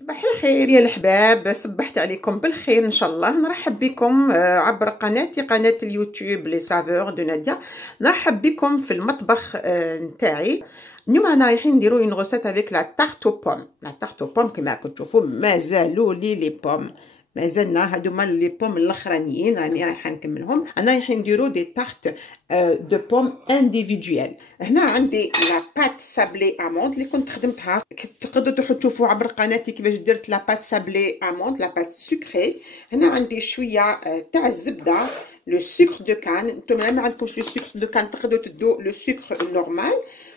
صباح الخير يا الحباب، صبحت عليكم بالخير ان شاء الله. نرحب بكم عبر قناة اليوتيوب لي سافور دو ناديا. نرحب بكم في المطبخ نتاعي. اليوم رانا رايحين نديرو اون غوسيت افيك لا تارتو بوم. لا تارتو بوم كما راكم تشوفوا مازالوا لي بوم، مازلنا هادوما لي بوم الاخرانيين راني رايحه نكملهم. انا رايحين نديرو دي تارت دو بوم انديفيدويل. هنا عندي لا بات سابلي اموند اللي كنت خدمتها، تقدروا تشوفوا عبر قناتي كيفاش درت لا بات سابلي اموند، لا بات سكري. هنا عندي شويه تاع الزبده، لو سكر دو كان. نتوما ما عندكمش لو سكر دو كان تقدروا تدو لو سكر نورمال.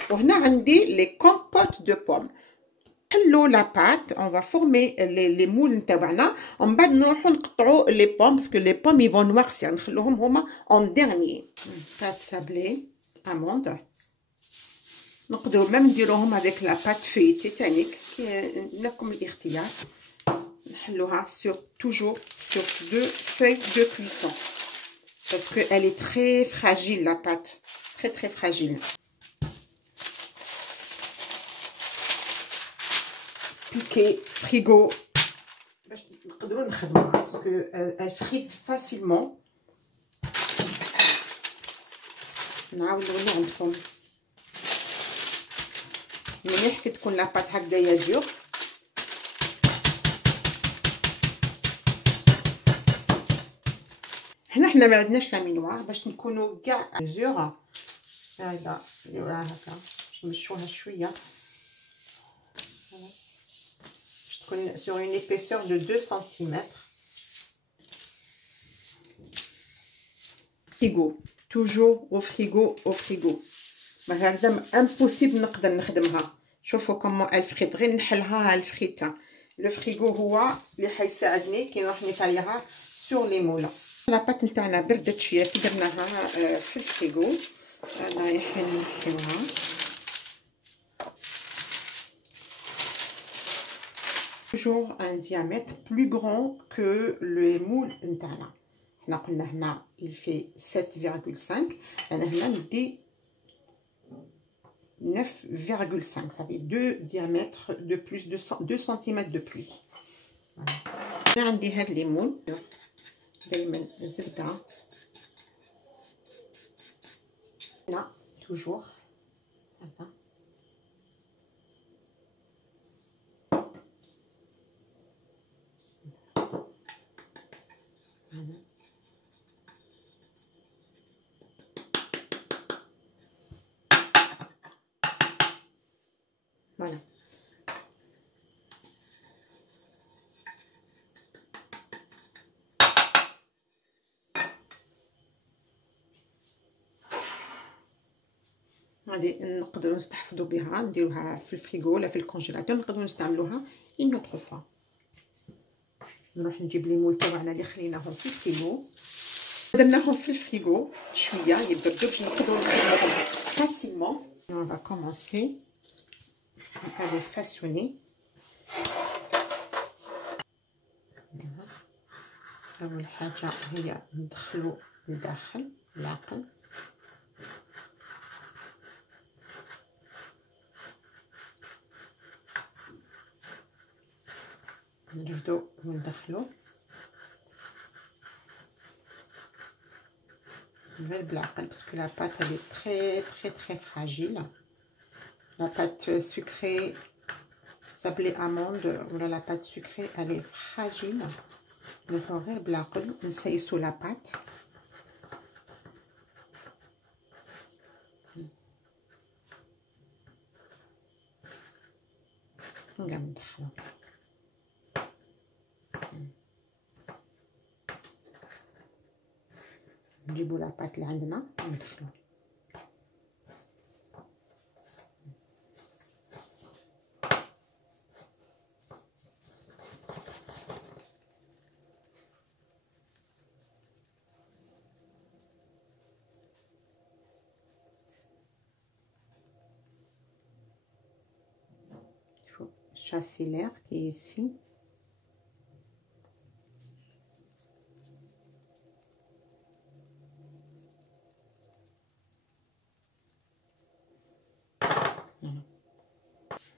وهنا عندي لي كومبوت دو بوم. نحلو لا بات، اون فا فورمي لي مول نتاعنا، ومن بعد نروحو نقطعو لي بوم باسكو لي بوم يفون نوارسير، نخلوهم هما اون ديرنيي. بات سابلي اموند نقدروا ميم نديروهم افيك لا بات فيتي تانيك، لكم الاختيار. نحلوها sur toujours sur 2 feuilles de cuisson parce que elle est très fragile la pâte, très fragile. Piquer frigo باش نقدروا نخدموها parce que elle frite facilement. نعاود نوري عندكم مليح كي تكون لاباط هكذايا ديور. هنا حنا ما عندناش لامينوار باش نكونوا كاع مزوره. هذا نديروها هكا باش نمشوها شويه باش تكون sur une épaisseur de 2 cm. frigo toujours au frigo. ما هكذا امبوسيبل نقدر نخدمها. شوفوا كومون الفريت، غير نحلها الفريته. لو فريغو هو اللي حيساعدني كي نروح نطيها سور لي مولا. لاباط نتاعنا بردت شويه كي درناها في الفريغو. انا رايحين نحيوها. toujours un diamètre plus grand que le moule نتاعنا. حنا قلنا هنا il fait 7,5، انا هنا ندي 9,5. ça fait 2 diamètres de plus, 2 cm de plus. voilà. هنا عندي هاد لي مول دايما الزبده. هنا توجور هكا voilà. غادي نقدروا نستحفظوا بها، نديروها في الفريغو ولا في الكونجيلاتور، نقدروا نستعملوها une autre fois. نروح نجيب لي مول تاعنا اللي خليناهم في الفريغو، درناهم في الفريغو شويه يبردوا باش نقدروا نخدموهم فاسيلمون. on va commencer à les façonner. اول حاجه هي ندخلو لداخل العقل، نبداو ندخلو غير بالعقل باسكو لا بات elle est très fragile. la pâte sucrée sablée amande ولا la pâte sucrée elle est fragile. ندخلو غير بالعقل نسيسو لا بات. ندخلو نجيبو لاباط اللي عندنا وندخلو. il faut chasser l'air qui est ici.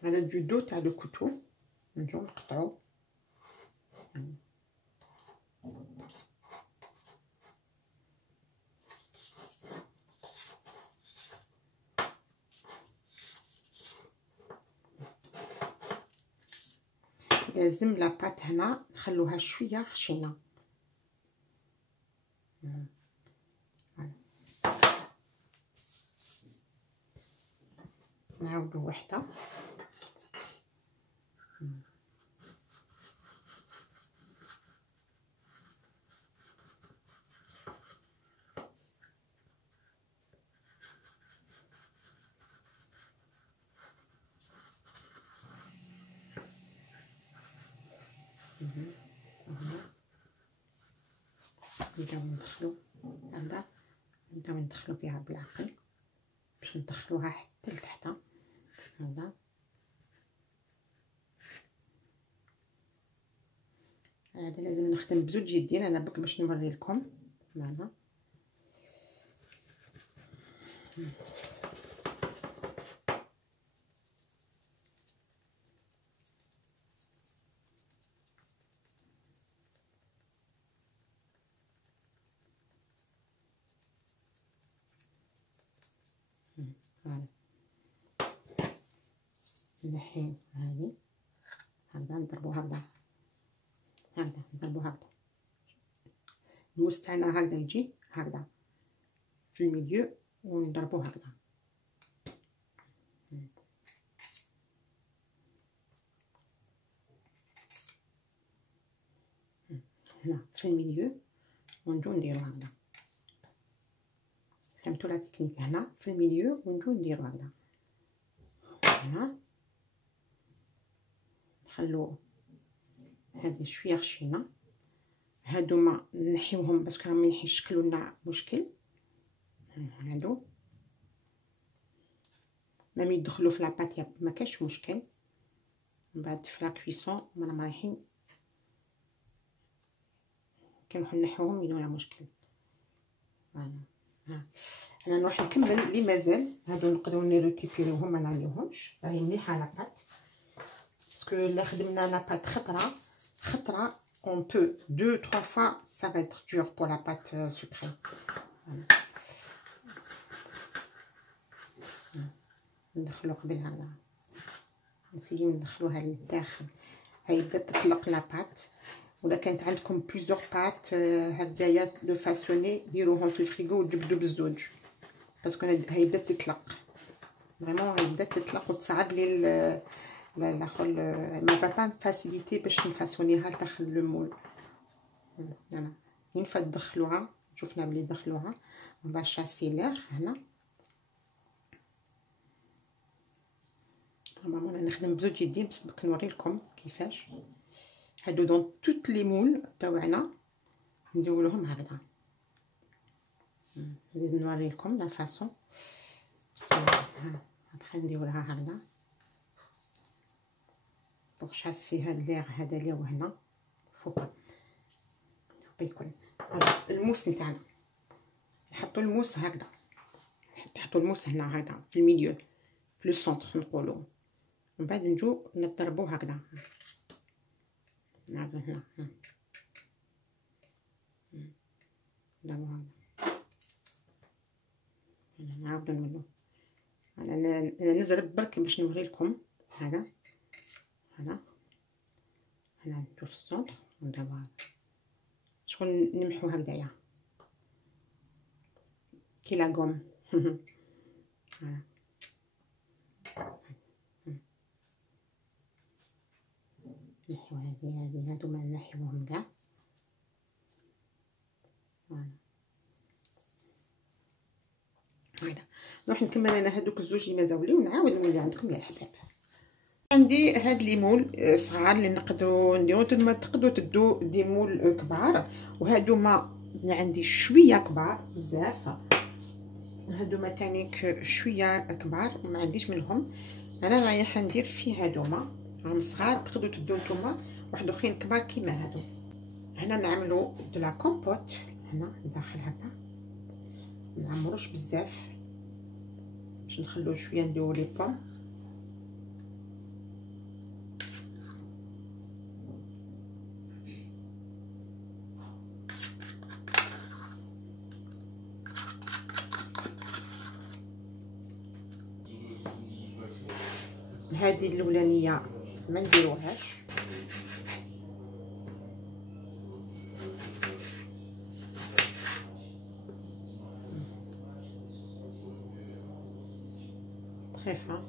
voilà. du dos, tu as le couteau. نجو نقطعو لازم لاباط هنا نخلوها شويه خشينه. نعاودو وحده نبداو ندخلو هكذا، نبداو ندخلو فيها بالعقل باش ندخلوها حتى لتحت هكذا. هذا لازم نخدم بزوج يدين انا بك باش نوري لكم. فوالا نحي هذه هكذا، نضربو هكذا هكذا، نضربو هكذا. الموس تاعنا هكذا يجي هكذا في الميليو ونضربو هكذا. هنا في الميليو ونجو نديرو هكذا. فهمتوا لا تكنيك؟ هنا في الميليو ونجو نديرو هكذا. هنا نخلو هذه شويه خشينه، هادوما نحيوهم باسكو راهم يشكلوا لنا مشكل. هادو مام يدخلوا في لاباط ما كاش مشكل، من بعد في لا كويسون راهم رايحين كي نروحو نحيوهم يدونا مشكل. فوالا انا نروح نكمل اللي مازال. هادو نقدروا نريكوبيريوهم ما نعليوهمش، راهي مليحه لاباط باسكو لا خدمنا لاباط خطره on peut 2-3 fois ça va être dur pour la pâte sucrée. Voilà. ندخلو قبل هذا، نسيو ندخلوها للداخل. هاي بدات تطلق لاباط، ولا كانت عندكم بليزيور بات هكذايا لو فاسوني ديروهم في الفريغو وجبدو بالزوج باسكو هاي بدات تطلق فريمون. هاي بدات تطلق وتصعب لي الاخر ما فا با فاسيليتي باش نفاسونيها داخل لو مول. فوالا ين فا تدخلوها شفنا بلي دخلوها اون فا شاسي لير. هنا انا نخدم بزوج يدين باش نوري لكم كيفاش. هادو دون توت لي مول تاعنا نديرولهم هكذا. نزيد نوري لكم لا فاصون ابخي نديرولها هكذا بوغ شاسي هاد لير هذا اللي هو هنا فوق يكون الموس نتاعنا. نحطو الموس هكذا، نحطو الموس هنا هكذا في الميليو في لو سونتر نقولو، من بعد نجو نضربو هكذا نعاودو هنا نضربو هكذا. نعاودو نولو. انا نزرب برك باش نوري لكم. هذا هنا نجو في السونتر ونديرو هكذا شغل نمحو هكذايا كي لا غوم. نحيو هذه هادو ما نحيوهم كاع. هكذا نروح نكمل انا هادوك الزوج اللي مازالوا ونعاود نولي عندكم يا الحباب. عندي هاد لي مول صغار اللي نقدروا نديرو، نتوما تقدروا تدو دي مول كبار، وهادو ما عندي شويه كبار بزاف، هادو ما تانيك شويه كبار ما عنديش منهم. انا رايحه ندير في هادوما راهم صغار، تقدروا تدو نتوما واحد اخرين كبار كيما هادو. هنا نعملوا دو لا كومبوت هنا داخل هكا، ما نعمروش بزاف باش نخلوه شويه نديرو لي بوم. هذه الاولانيه ما نديروهاش. خفيفه.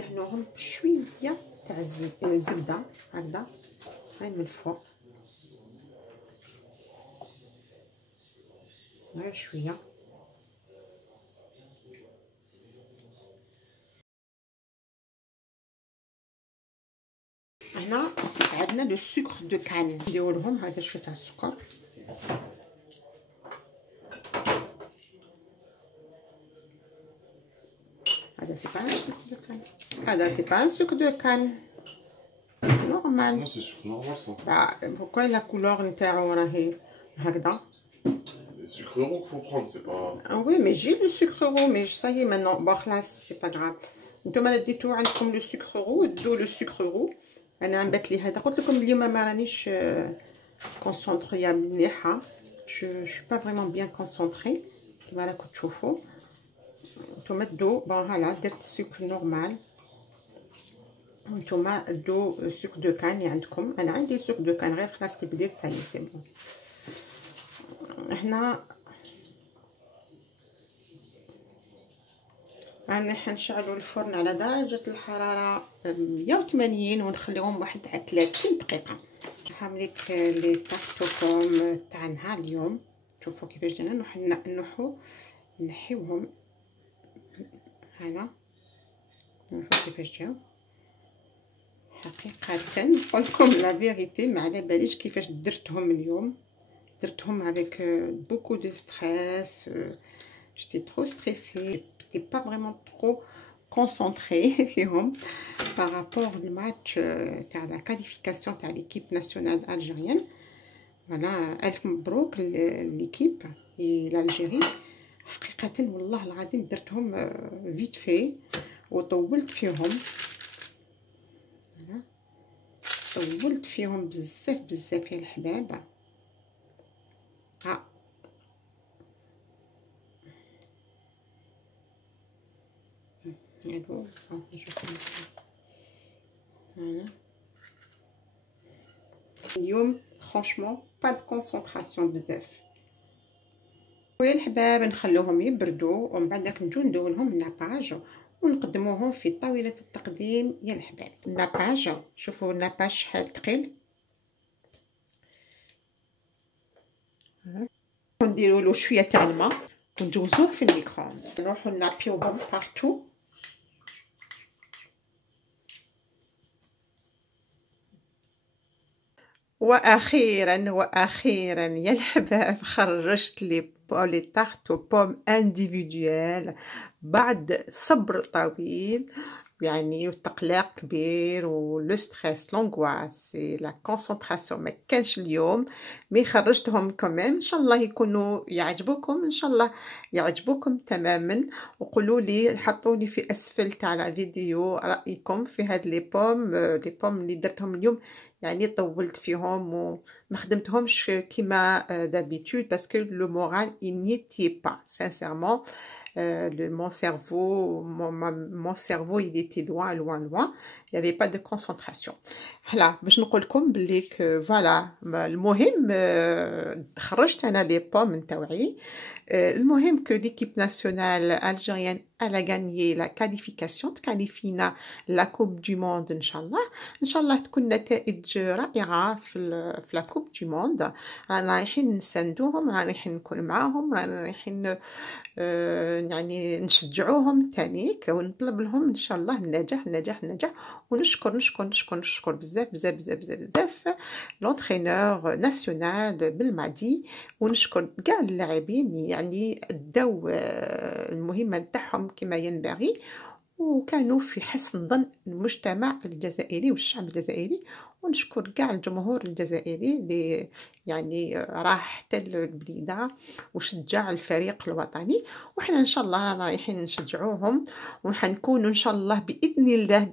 نحنوهم بشويه تاع الزبده هكذا هاي من الفوق، غير شويه. هنا عندنا لو سكر دو كان، نديرو لهم هذا شويه تاع السكر. هذا سي با ان سكر دو كان، هذا سي با ان سكر دو كان نورمال. Non, c'est sucre normal ça. Bah, pourquoi la couleur نتاعو راهي هكذا؟ Les sucres roux qu'il faut prendre, c'est pas. Ah oui, mais j'ai le sucre roux, mais ça y est maintenant. Bon, là, c'est pas grave. نتوما ديتو عندكم لو سكر رو، دو لو سكر رو. انا نبات لي هذا، قلت لكم اليوم ما رانيش كونسونطريه مليحه. جو suis pas vraiment bien concentrée كيما راكم تشوفوا. نتوما دو بون هلا درت السكر نورمال، نتوما دو سكر دو كان اللي عندكم. انا عندي سكر دو كان غير خلاص كي بديت ساي سي بون. هنا رانا حنشعلوا الفرن على درجة الحرارة 180 ونخليهم واحد 30 دقيقة. حامليك لي طاحتوكم تاعنا اليوم، شوفوا كيفاش درنا. نحيوهم هنا، نشوفوا كيفاش جاو. حقيقة نقولكم لا فيغيتي ما على باليش كيفاش درتهم اليوم. درتهم avec beaucoup de stress. J'étais trop stressée. J'étais pas vraiment trop concentrée فيهم par rapport au match تاع la qualification تاع l'équipe nationale algérienne. Voilà, ألف مبروك l'équipe l'Algérie. حقيقة والله العظيم درتهم vite fait وطولت فيهم. طولت فيهم بزاف بزاف يا الحباب. هادو نشوفهم هنا اليوم. فرانشمون با دو كونسونطراسيون بزاف. ويا الحباب نخلوهم يبردوا ومن بعد نجو ندولهم الناباج ونقدموهم في طاولة التقديم يا الحباب. الناباج شوفوا الناباج شحال ثقيل. نديروا له شويه تاع الماء ونجوزوه في الميكرووند. نروحوا نابيوهم بارتو. واخيرا يا الحباب خرجت لي تارت بوم انديفيديوال بعد صبر طويل يعني وتقليق كبير ولو ستريس لونغواس لا كونسونطراسيون ما كانش اليوم. مي خرجتهم كمان. ان شاء الله يكونوا يعجبوكم، ان شاء الله يعجبوكم تماما. وقولوا لي، حطوا لي في اسفل تاع الفيديو رايكم في هاد لي بوم اللي درتهم اليوم. يعني طولت فيهم وما خدمتهمش كيما دابيتود باسكو لو مورال il n'y était pas sincèrement. mon cerveau il était loin loin loin. Il n'y avait pas de concentration. هلا باش نقول لكم بلي فوالا المهم خرجت انا لي بوم نتاوعي. المهم que l'équipe nationale algérienne elle a gagné la qualification تكاليفينا la coupe du monde ان شاء الله تكون نتائج رائعه في la coupe du monde. رانا رايحين نساندوهم، رانا رايحين نكون معاهم، رانا رايحين يعني نشجعوهم تانيك ونطلب لهم ان شاء الله النجاح النجاح النجاح. ونشكر بزاف لونترينور ناسيونال بالمعدي، ونشكر كاع اللاعبين يعني داو المهمه نتاعهم كما ينبغي، وكانوا في حسن ظن المجتمع الجزائري والشعب الجزائري. ونشكر كاع الجمهور الجزائري اللي يعني راح حتى البليده وشجع الفريق الوطني. وحنا ان شاء الله رانا رايحين نشجعوهم، وحنكونوا ان شاء الله باذن الله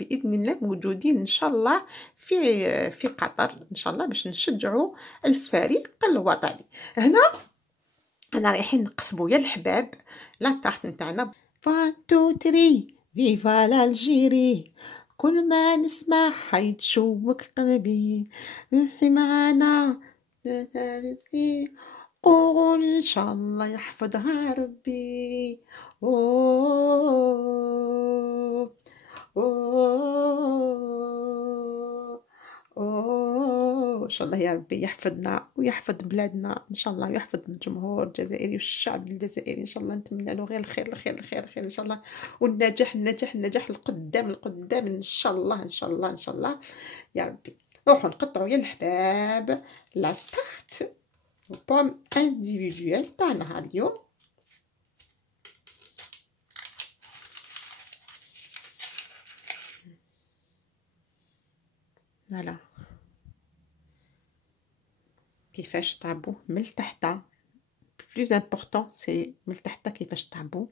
موجودين ان شاء الله في قطر ان شاء الله باش نشجعوا الفريق الوطني. هنا انا رايحين نقسموا يا الحباب لا تحت نتاعنا 1 2 3 فيفا الجيري، كل ما نسمع حيتشوق قلبي روحي معانا قول ان شاء الله يحفظها ربي. أوه أوه أوه ان شاء الله يا ربي يحفظنا ويحفظ بلادنا ان شاء الله، ويحفظ الجمهور الجزائري والشعب الجزائري ان شاء الله. نتمنى له غير الخير الخير الخير الخير ان شاء الله، والنجاح النجاح النجاح القدام ان شاء الله ان شاء الله ان شاء الله يا ربي. روحوا نقطعوا يا الحباب لا تحت بوم انديفيدويل تاع نهار اليوم. فوالا كيفاش طابو من التحت. بلوز امبورطون سي من التحت كيفاش طابو.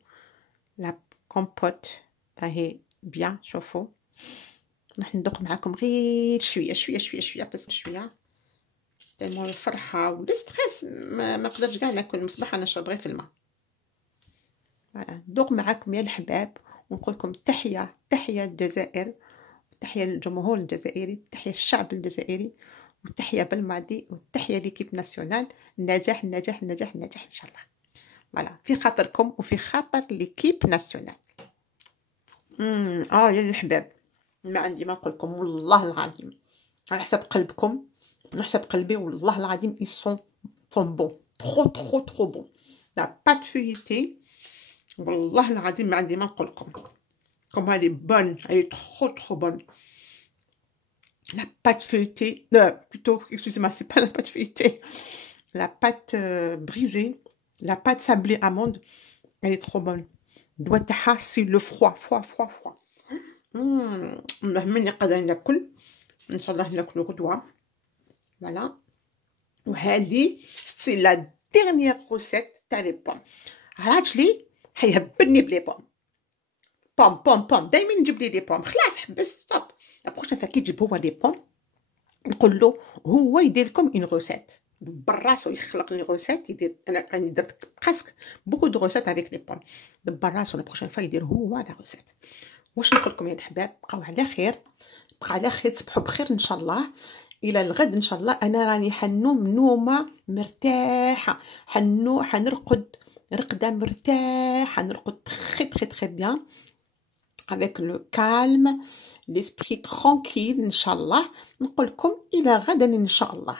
لا كومبوت راهي بيان. شوفوا راح ندوق معاكم غير شويه بس شويه تالمو الفرحه والستريس ما نقدرش كاع ناكل مصباح، انا نشرب غير في الماء. فوالا ندوق معاكم يا الحباب ونقول لكم تحيه الجزائر، تحيه للجمهور الجزائري، تحيه الشعب الجزائري، والتحيه بالماضي، والتحيه ليكيب ناسيونال. النجاح النجاح النجاح النجاح ان شاء الله. فوالا في خاطركم وفي خاطر ليكيب ناسيونال. يا الحباب ما عندي ما نقول لكم والله العظيم على حسب قلبكم على حسب قلبي والله العظيم ils sont bons trop bons. la pâte feuilletée والله العظيم ما عندي ما نقول لكم comme elle est bonne, elle est trop bonne. La pâte feuilletée, plutôt, excusez-moi, c'est pas la pâte feuilletée, la pâte brisée, la pâte sablée amande, elle est trop bonne. Doit c'est le froid. من قادرين ناكل ان شاء الله ناكلو غدوه. فوالا وهذه سي لا ديرنيير روسيت تاع لي بوم. عرفتش لي حيهبلني بلي بوم بوم دائما نجيب لي بوم. خلاص حبس ستوب. لا بروشين فوا كي تجيب هو لي بوم نقول له هو يدير لكم اون روسيت براسو، يخلق لي روسيت يدير. انا راني درت بريسك بوكو دو روسيت افيك لي بوم براسو. لا بروشين فوا يدير هو لا روسيت. واش نقول لكم يا الحباب؟ بقاو على خير تصبحوا بخير ان شاء الله. الى الغد ان شاء الله. انا راني حنوم نومه مرتاحه، حنرقد رقده مرتاحه، نرقد très bien avec le calme l'esprit tranquille ان شاء الله. نقول لكم الى غدا ان شاء الله.